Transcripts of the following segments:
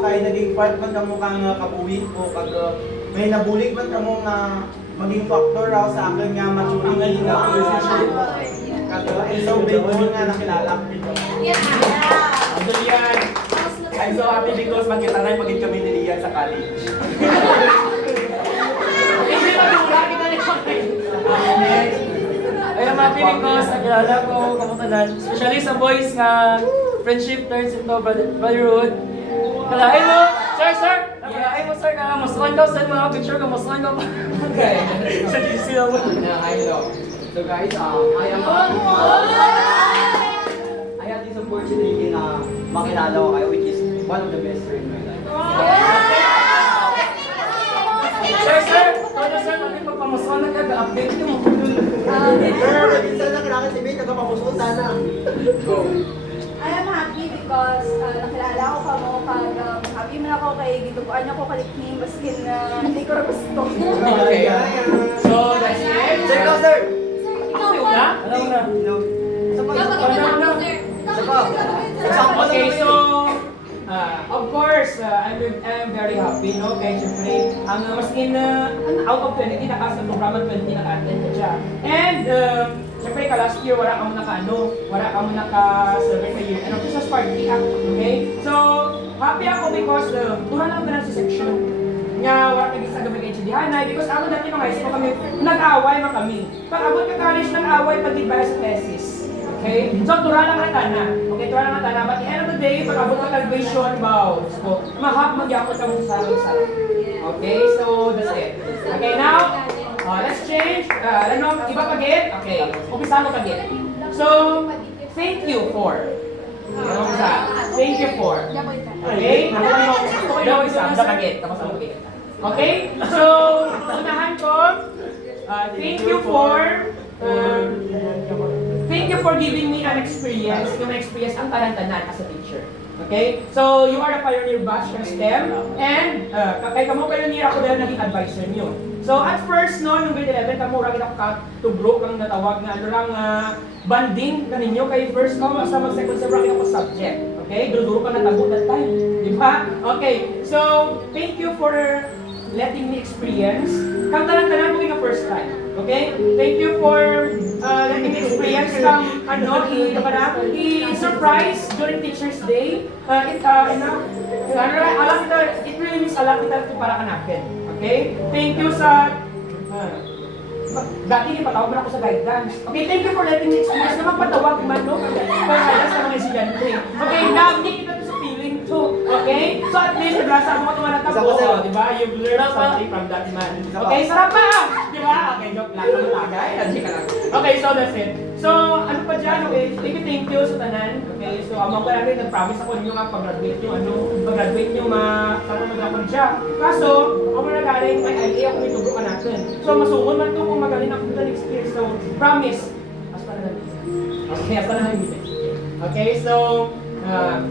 kay naging part man kamo kang kabuhi ko kag may nabulig man kamo nga maging factor raw sa akin nga maturity nga relationship. Kag I'm so grateful nga nakilala ko dito. Andun yan. I'm so happy because magkitaray maging kami ni Lian sa college. Hindi na lagi na rin I'm happy because nakilala ko kamutanan. Especially sa boys nga friendship turns into brotherhood. Kalahin mo, sir! Kalahin mo, sir, nga masukan ka, send mo ako picture ka, masukan ka pa. Okay. Sa GC naman. I know. So guys, I had this opportunity na makilala ko kayo, which is one of the best friends in my life. Sir! Ano sir, natin pagpamasukan na update mo. Pero minsan na kailangan si May nagpapamusun sana. I am happy because nakilala ko ka mo kag happy man ako kay gitubuan ako kalikni baskin na hindi ko ra gusto. Okay. So, that's it. Sir, ikaw, sir! Ako yun na? Alam mo na. Okay, so, of course, I'm very happy, no? Kaya syempre, ang maskin out of 20, nakasa programa 20 naka-attend na siya. And, syempre, last year, wala kang naka-survey sa year. And of Christmas party, okay? So, happy ako because, tuhan lang ba sa section nga wala naging sa gamay kay Chidihanay because ako dati mga high school kami, nag-away man kami. Pag abot ka college, nag-away pati ba sa thesis. Okay? So, tura lang ang tana. Okay, tura lang ang tana. But at the end of the day, pag abot ka graduation, wow. So, mahap magyakot ka mo sa isa. Okay, so that's it. Okay, now, let's change. Iba pagit? Okay, umpisa mo pagit. So, thank you for. Thank you for. Okay? Gusto ko yung isa. Pagit. Tapos ang pagit. Okay? So, unahan ko. Thank you for giving me an experience, yung experience ang tanan-tanan as a teacher. Okay? So, you are a pioneer batch ng STEM, and kay kamo pioneer ako dahil naging advisor niyo. So, at first, no, nung grade 11, kamo rin ako to-group ang natawag na ano lang, banding na ninyo. Kay first, no, sa mag-second sem, rin ako subject. Okay? Duro-duro ka natabo that time. Di ba? Okay. So, thank you for letting me experience. Kang tanan-tanan ko yung first time. Okay? Thank you for letting me experience kang i-surprise during Teacher's Day. It really means a lot para kanapin. Okay? Thank you sa dati ipatawag mo na ako sa guidance. Okay, thank you for letting me experience na magpatawag man, no? Para sa mga estudyante. Okay, nabigyan kita to sa feeling to. Okay? So at least, naglasa mo tumanatap ko. Diba? You've learned something from that man. Okay, sarap pa! Diba? Okay, joke lang. Tagay. Okay, so that's it. So, ano pa dyan? Okay, thank you sa tanan. Okay, so amang ko namin, nag-promise ako ninyo nga pag-graduate nyo, pag-graduate nyo, mag ako siya. Kaso, ako na galing, may idea ako may tugro ka natin. So, masungol man ito kung magaling ako the next year. So, promise. As pa na lang. Okay, as pa na lang. Okay, so,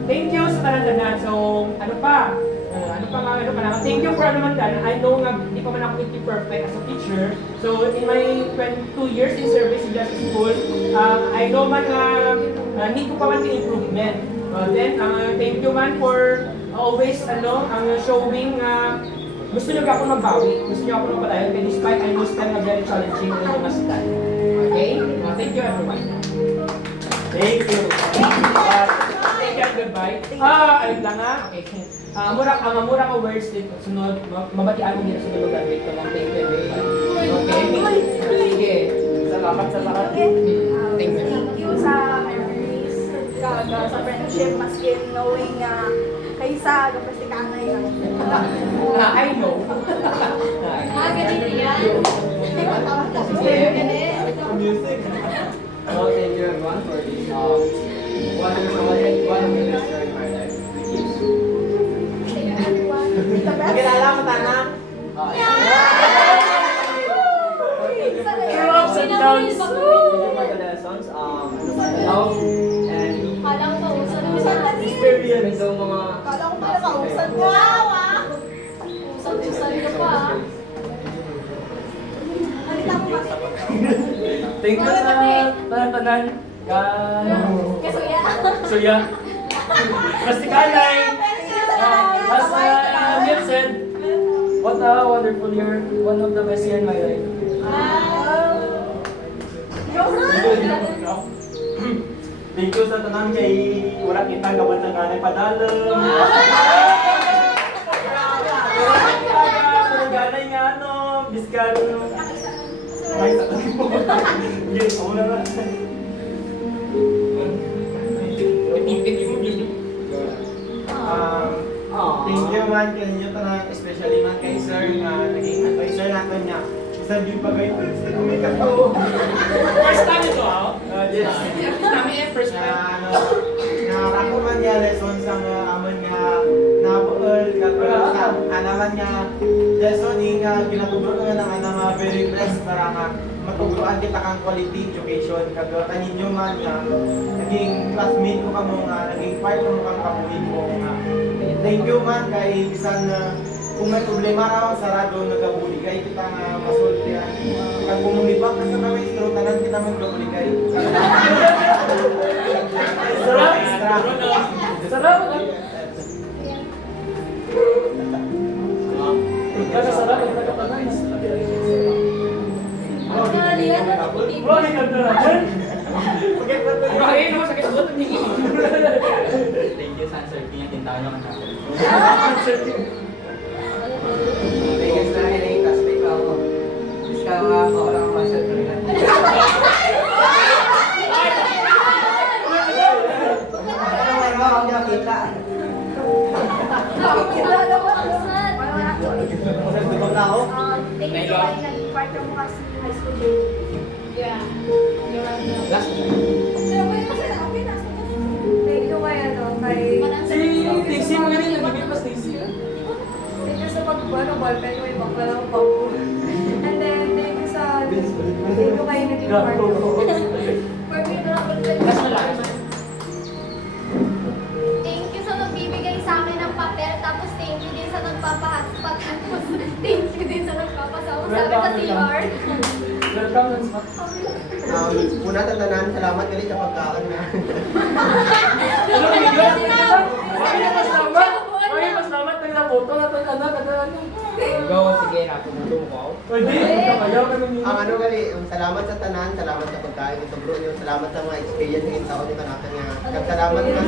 thank you sa tanan-tanan. So, ano pa na. Thank you for ano man dyan. I know nga, hindi pa man ako perfect as a teacher. So, in my 22 years in service in Justice School, I know man need ko pa man improvement. Then, thank you man for always, showing gusto nyo ako magbawi. Gusto nyo ako magpatayo. Kaya despite I know still na very challenging and lumastan. Okay? Thank you everyone. Thank you. Thank you and goodbye. Ayun lang nga. Okay. Murang words dito. Sunod, mabatian mo dito sa mga graduate ko. Thank you and goodbye. Okay? Sige. Salamat sa lahat. Thank you. Thank you sa memories, sa friendship, maskin knowing kaysa kapag si kanay lang. I know. Ganito yan. Hindi ko tawag ka. Music. So thank you everyone for this one of the best friends in my life, which is Nakilala mo, Tana? Ups and downs. thank you for the lessons, love, and Kala ko pausan na din. Experience. so mga Kala ko pala pausan ko. Usan ka pa. Halita mo ba? Thank you sa tanan-tanan. Kasuya. Suya. Mas kanay. Mas What a wonderful year. One of the best year in my life. Thank you sa tanan kay wala kita gawan ng kanay padalang. Ganay nga ano, biskan. Ay, sa yes, ako na lang. Thank you man kay inyo tanan, especially man kay sir nga naging advisor natin niya. Isa din pa kayo sa kumikat ko. First time ito, ah? Yes. Namin first Na time. ano, na ako man niya lesson sa mga amon nga nabuol sa anaman nga lesson nga ginatugro nga ng mga very blessed para nga matuguruan kita kang quality education kag kaninyo man nga naging classmate ko kamo nga naging part mo kang kabuhin mo nga thank you man kay bisan kung may problema raw sarado nagabuli kay kita nga masulti yan kag kung lumibak na sa maestro tanan kita magbabuli kay extra. Sarap. Sarap. Bro, may ganda natin. Bakit naman sakit sa buto? Thank you, Sansir. Pinatintawin naman natin. Thank you sa akin, yung classmate ko ako. Siya nga ako lang ang master ko rin. Ano ako nakita? Thank you for naging part mo kasi high school day. Yeah. Last Thank you kay ano, kay... Si Stacy, magaling nagiging pa Stacy. Thank you sa pagbuano, ballpen mo yung bakla ng papo. And then, thank you kay naging part mo. For me, Last na lang. Thank you sa nagbibigay sa amin ng papel, tapos thank you din sa nagpapahaspat, tapos thank you din sa nagpapasama sa amin sa CR. Welcome, Lansma. Una tatanan, salamat ulit sa pagkaon na. Ano ang video? Bakit na masalamat? Bakit masalamat? Naglaboto na ito, ano? Go, sige, napumunong ko. Pwede, kamayaw ka nung Ang ano gali, salamat sa tanan, salamat sa pagkain ito bro nyo, salamat sa mga experience ng taon nyo kanatan nga. Salamat ka.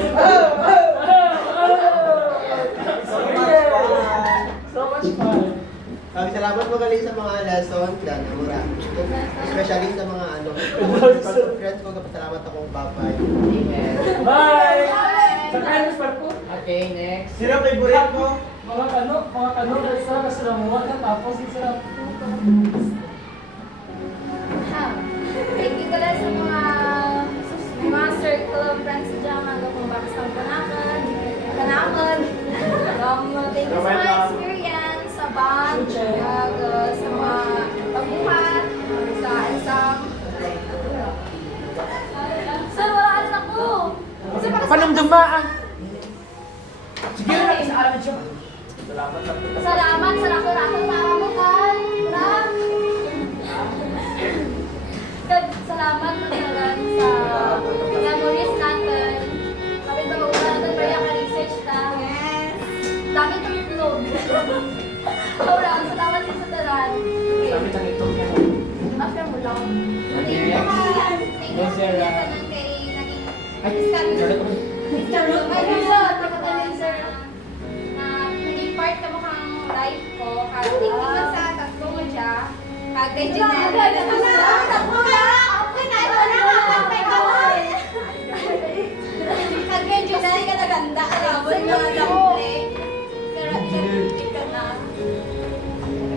So much fun. Salamat mo gali sa mga lesson, dan mura. Especially sa mga ano, friends ko, kapasalamat akong babay. Amen. Bye! Sa kain mas parko. Okay, next. Sino favorite mo? Mga kano, kasi sila muwa na tapos sila. Thank you pala sa mga circle of friends dyan, ano kung bakit ang kanakan. Thank you sa mga experience, sa band, sa mga pagbuhat, sa exam. Sir, wala ka ako. Panumdumaan! Sige na, isa alam siya. Salamat sa rako-rako para mo kay Ram. Salamat na talaga sa memories natin. Kapit ba mag-ulan natin kaya ka-research na. Yes. Dami ito yung vlog. Wala, salamat din sa talan. Sabi ng ito niya. After mo lang. Thank you sa talan kay naging Mr. Luke, ay sir, na naging part ka mo kang life ko. Thank you man sa tatlo mo dyan. Kagay Janelle. Tatlo na! Okay na, ito na nga. Kagay Janelle ka naganda. Rabon mo dample. Pero ito ka na.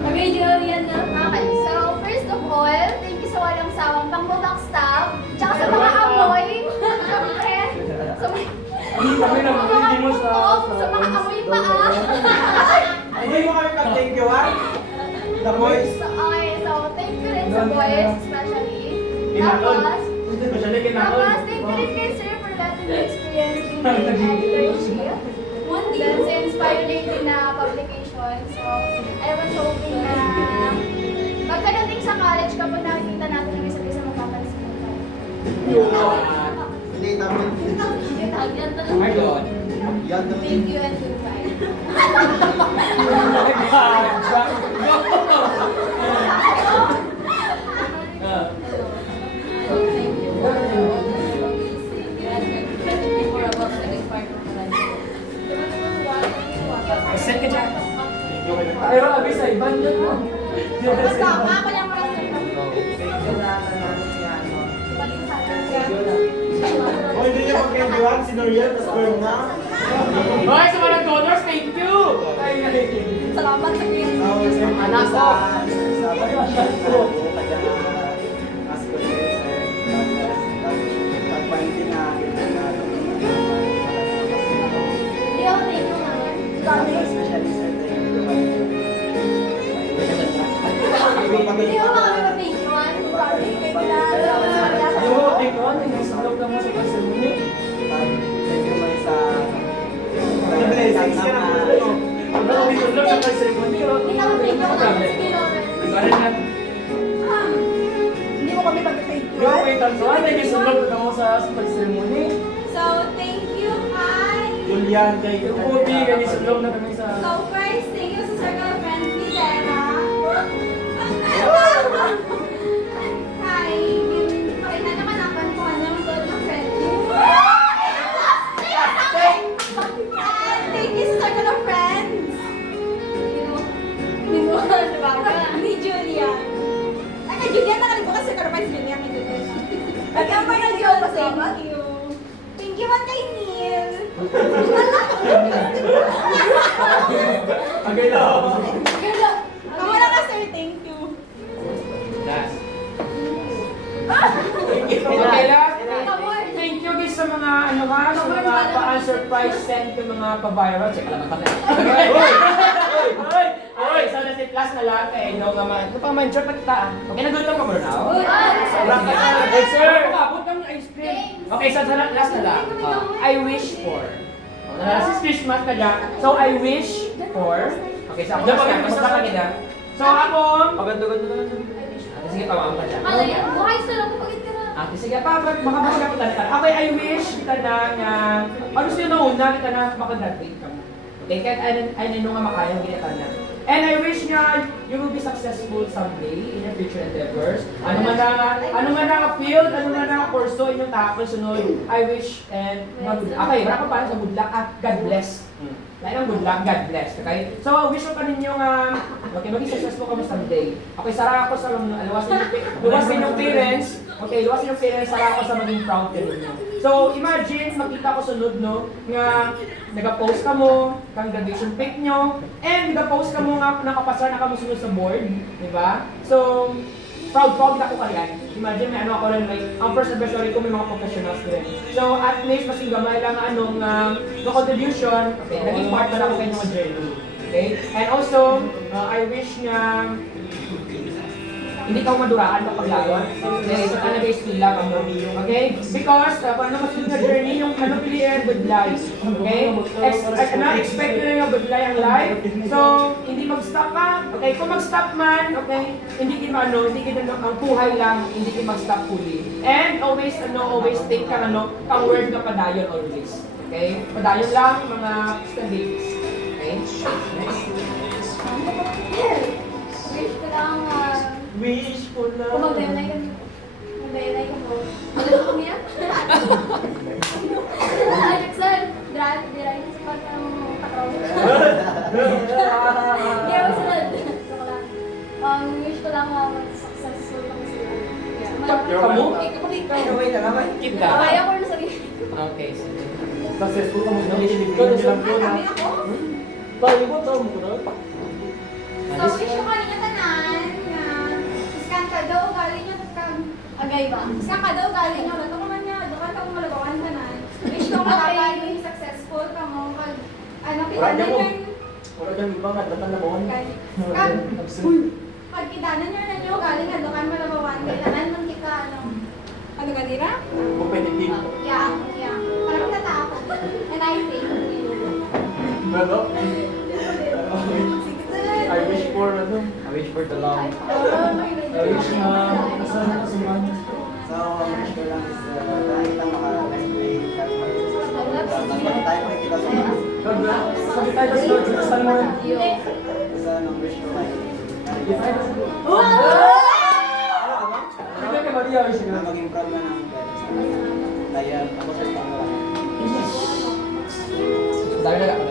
Kagay Janelle na. Okay, so first of all, thank you sa walang sawang pang-botak staff. Tsaka sa mga amoy. Siyempre. Sa mga Kami na hindi mo sa mga amoy paa. Hindi mo kami pag-thank you, ha? The boys. So, thank you rin sa boys, especially. Kinakon. Tapos, Especially kinakon. thank you rin kay sir for letting me experience in internship. Then, sa inspiring din na publication. So, I was hoping na pagkadating sa college, kapag nakikita natin yung isa't isa magpapansin tayo. Hindi, tama. Yan talaga. Oh my God. Yan naman. Thank you and goodbye. Oh my God. Set ka dyan. Pero abi sa iban yun mo. Basta, ako lang para sir. O, hindi niya pagkaindiwan, si Noriel, tapos burn na. Hoy, sa mga donors, thank you! Ay, Salamat sa kin. Anak ko. Hindi ako thank you naman. Hindi ako makakapag-thank you man. Yo, thank you. Nag-isulog ka mo sa pasaluni. Blessings ka na po. Nag-isulog sa pasaluni. Hindi ako thank you naman. Sige, Lauren. Nagalan yan. Hindi mo kami pag-thank you. Yo, wait, tansuan. Nag-isulog ka mo sa pasaluni. So, thank you, kay... Julian, kay Yung ubi, nag-isulog na kami sa... So, first, thank you sa Circle of Friends ni Zera. Hi, pakita naman naman kung ano yung good ng friendship. And thank you sa Circle of Friends. Ni Julia. Ay, kay Julia, nakalimutan sa Circle of Friends Julia. Kay Julia. At ang pa nag thank you. Thank you man kay Neil. Agay lang. Kamu na ka, sir. Thank you. Last. Okay, last. Kamu. Thank you guys sa mga ano nga, sa mga pa-surprise send yung mga pa-viral. Check lang kami. Oy, so nasa class na lang eh, no naman. Ano pa man short pagta. Okay, nagutom ka muna na. Okay, sir. Abot ng ice cream. Okay, so sa last na lang. I wish for. Nasa Christmas na dyan. So I wish for. Okay, so ako mas kanina. So ako. Paganda-ganda na lang. Sige, tawag ka dyan. Malay, buhay sa lang pagit ka na. Sige pa, makabasa kita na. Okay, I wish kita na nga, ano siya na una, kita na makagraduate ka mo. Okay, kahit ay nga makayang kita na. And I wish nga you will be successful someday in your future endeavors. Ano man na field, ano man na kurso inyong tapos sunod. I wish and okay, wala pa para sa good luck at God bless. Lain ang good luck, God bless. Okay? So, wish ko pa ninyo okay, maging successful kami someday. Okay, sara ako sa luwas ninyong parents. Okay, luwas ninyong parents, sara ako sa maging proud din ninyo. So, imagine, makita ko sunod, no, nga nag-post ka mo, kang graduation pic nyo, and nag-post ka mo nga nakapasar na ka mo sunod sa board, di ba? So, proud ako kaya. Imagine may ano ako rin, like, ang first advisory ko may mga professionals din. So, at least, mas gamay lang anong contribution, okay, naging part na lang ako kayo ng journey. Okay? And also, I wish nga hindi ka maduraan kapag lawan. Okay, so talaga is pila ka mo. Okay? Because, paano mas yung journey, yung ano pilihan, good life. Okay? Expect nyo yung good life ang life. So, hindi mag-stop ka. Okay? Kung mag-stop man, okay? Hindi kita ang buhay lang, hindi kita mag-stop fully. And always think ka pang word ka padayon always. Okay? Padayon lang, mga standings. Okay? Next. Wish ko lang, Wish ko lang. kung mag-benay ka mo. Ano ko niya? Sir, diray na sa pagka ng patraw. Hindi ako sunod. Joke lang. Wish ko lang successful kami sila. Kamu? Kita. Kaya ko na sabihin. Okay, sige. Successful ka mo sa kami ako? Paano mo ito mo na? So, wish ko kanina tanan nga iskan ka daw galing nyo agay ba? Iskan ka daw galing nyo lato ko man niya doon ka kung malagawan tanan. Wish ko maging successful ka mo kag ano kitanan yan Wala kang ibang kadatan na bawang. pag kitanan nyo na nyo galing nga doon malagawan kailangan man kita ano ganira? Competitive. Yeah. Parang natako. And I think you. Pero, Sige sir. I wish for the love. I wish na kasama ka sa mga. So, ang wish ko lang is dahil lang maka-graduate at mag-successful tayo makikita sa mga. God bless. Sabi tayo sa Lord, sa Lord. Kasi ang wish ko ay Hindi ka Maria, wish na ka. maging proud na ng dahil ako sa pangalaman. Dahil na ka.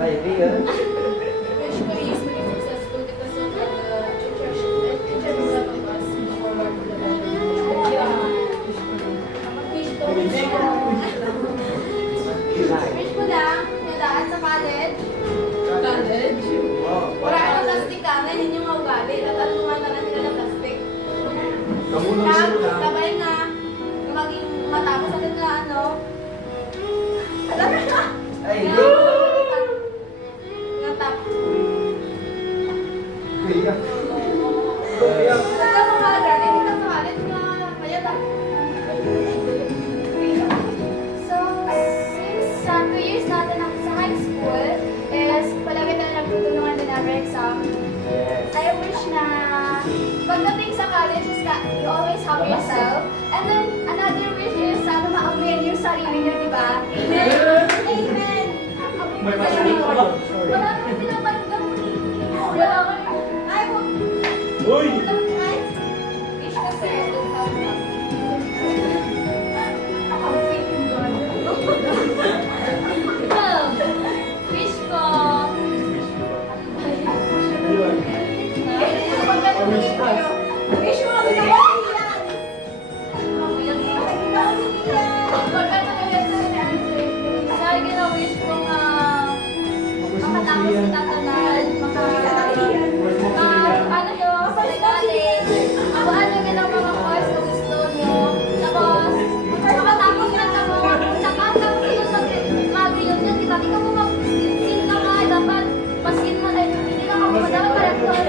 Wish ko is maging successful because of the interview na pag-pass forward to the level. Yeah. Wish ko. Wish ko lang, nadaan sa college. College? Wala ka ng plastic ka, ngayon yung ugali. Dapat tumatanan nila ng plastic. Sabay na, maging matapos agad na ano. Alam mo na! Nga tapos. Wala mo nga agad, hindi ka sa college nga mayat ah. So, since 2 years natin ako sa high school, is palagi tayo nagtutulungan din every exam. I wish na pagdating sa college is you always have yourself. And then, another wish is sana ma-amin yung sarili niyo, di ba? Amen! May masarili ko kayo. Wala kang pinapanggap. Wala kang... Ay, wag. Uy! Ay, wish ko sa'yo to have a faith in God. Wish ko. Wish mo kami na Sabi na wish ko nga makatapos sa tatanan, ano yun, sa college, mabuhan nyo din ang mga course na gusto nyo, tapos makatapos na mo, tsaka tapos yung mag-reunion, di ba, di ka mo mag-sin ka nga, dapat paskin mo na, hindi ka mo dapat karakter,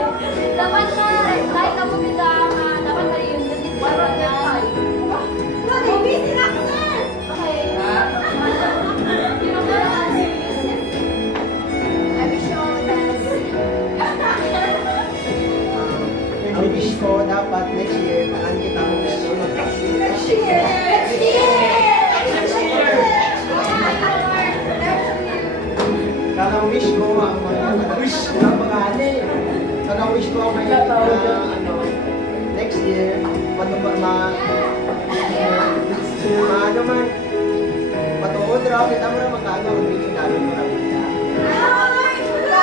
dapat na, kahit ka mo bigla nga, dapat ma-reunion, di ba, busy na ako, sir! okay. You know what? I wish you all the best. Ang wish ko dapat next year, parang kita ko lesson. Next year! Next year! Sana wish ko ang wish ko ang mga sana wish ko ang may next year matuwa ano man matuod raw kita mo na magkano ang wish namin mo raw.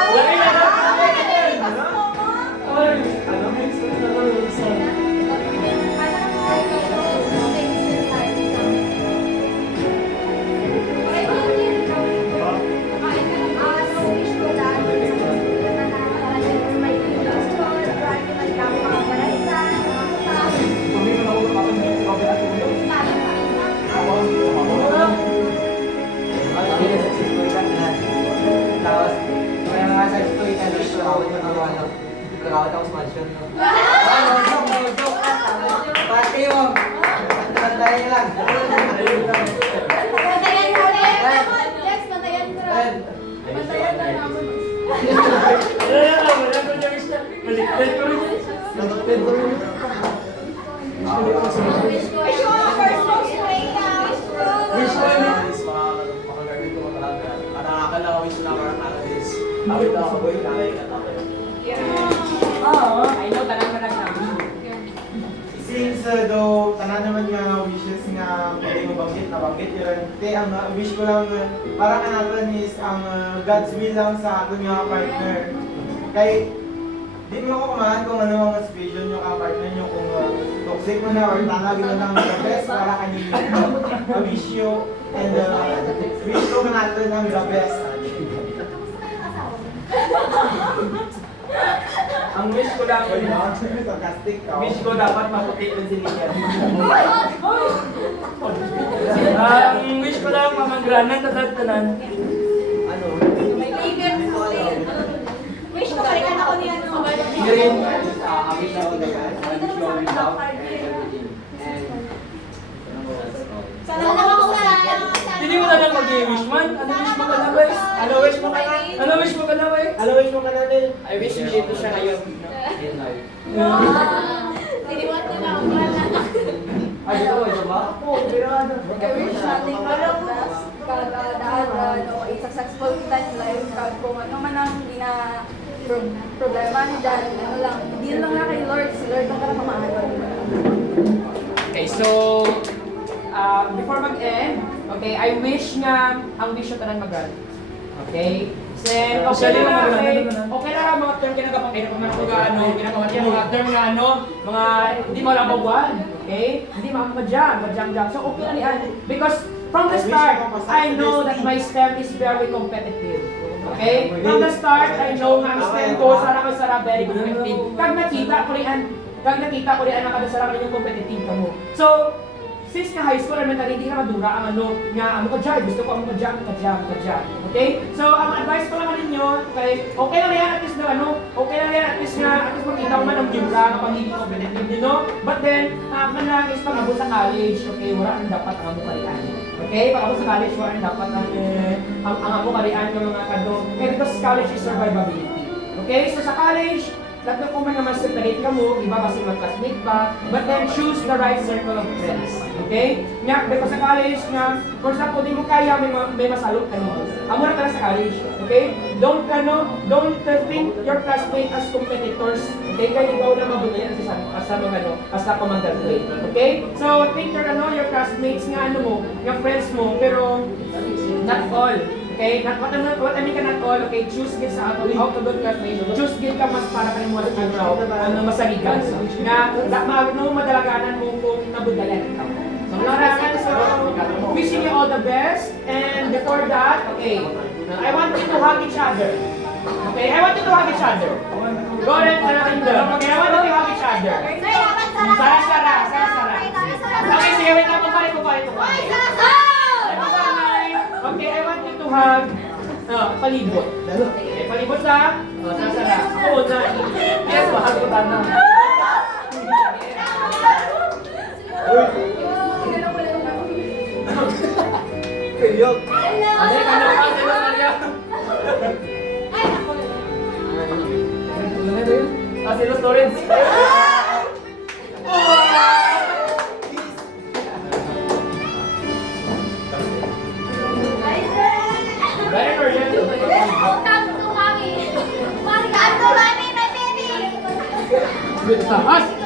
Lagi na natin! Ay, ano mo yung sa Tapos, kaya nga sa ito, awit na ako, kakawat ako sa mansion. Pati mo! Bantayan niyo lang. Bantayan ko rin! Yes, bantayan ko rin! Bantayan na naman. wala ko niya wish na. Baliktad ko rin. Natupid ko rin. Wish ko. Wish mo ang first most play na! Wish ko yun. Makagarmin ko talaga. At nakakalawish na parang nakalis. Awit na ako, boy. Nanay ka tayo. Oo, I know, talang ka nagsabi. Since though, tanan naman nga wishes nga pwede mo nabanggit yun. Te, ang wish ko lang, parang natin is ang God's will lang sa akin nga partner. Kay, di mo ako kumahan kung ano ang vision nyo ka partner nyo, kung toxic mo na or tanagin mo lang the best para kanino. I wish you and wish ko na natin ang the best. Ang wish ko lang, Sarcastic ka. wish ko dapat maputi yung siligan. Ang wish ko lang, mamanggranan, tatagtanan. Ano? Wish ko balikan ako ni ano. Green. Sana makausap. Hindi mo na lang mag-i-wish man. Ano wish mo ka na ba? Ano wish mo ka na? Ano wish mo ka na ba? Ano wish mo ka na din? I wish you dito siya ngayon. Tiniwat na lang ako. Ay, ito, ito ba? I wish natin malakas kadaan successful kita in life kung ano man ang problema ni Dan, ano lang, hindi lang na kay Lord, si Lord lang ka na pamahal. Okay, so, before mag-end, okay, I wish nga ang wish ko tanan mag-gal. Okay? Sen, okay lang okay lang ang mga term kinagapangkita pag ano, ginagawa niya mga term na ano, mga hindi mo lang babuan, okay? Hindi makakajam. So okay lang yan. Because from the start, I know that my STEM is very competitive. Okay? From the start, I know nga ang STEM ko, sarang very competitive. Kag nakita ko rin ang kadasarang yung competitive ka mo. So, since na high school, elementary, hindi na madura ang ano, nga amo ka dyan, gusto ko amo ka dyan. Okay? So, ang advice ko lang ninyo, okay lang yan at least na ano, okay lang yan at least makita ko man ang jura ng pagiging competitive, you know? But then, man lang is pag-abot sa college, okay, wala ang dapat ang amo karian. Okay? Pag-abot sa college, wala ang dapat ang amo karian ng mga kado. Okay, because college is survivability. Okay? So, sa college, lahat ko man naman separate ka mo, iba kasi mag-classmate pa, but then choose the right circle of friends. Okay? Nga, because sa college nga, for example, di mo kaya, may masalot ka mo. Amo na ka sa college. Okay? Don't think your classmate as competitors. Okay? Kaya ikaw na mabuti as a mag-graduate. Okay? So, think your classmates nga nga friends mo, pero not all. Okay, what I mean ka not all, okay, choose good sa out of good classmates, choose good ka mas para ka mo masaligan. Na madalaganan mo kung nabudalan ka. So, maraming so, wishing you all the best, and before that, okay, I want you to hug each other. Okay, I want you to hug each other. Go ahead, okay, I want you to hug each other. Sara. Okay, sige, wait lang, kumpare. Okay, I want you to hug palibot. Okay, palibot sa Sara. Oo na. Yes, mahal ko na. Kayok. Ano yung kanya ka? Sino Maria? Sino Torrens? Better or yet? Welcome to Mami. Welcome to Mami, my baby. Good stuff.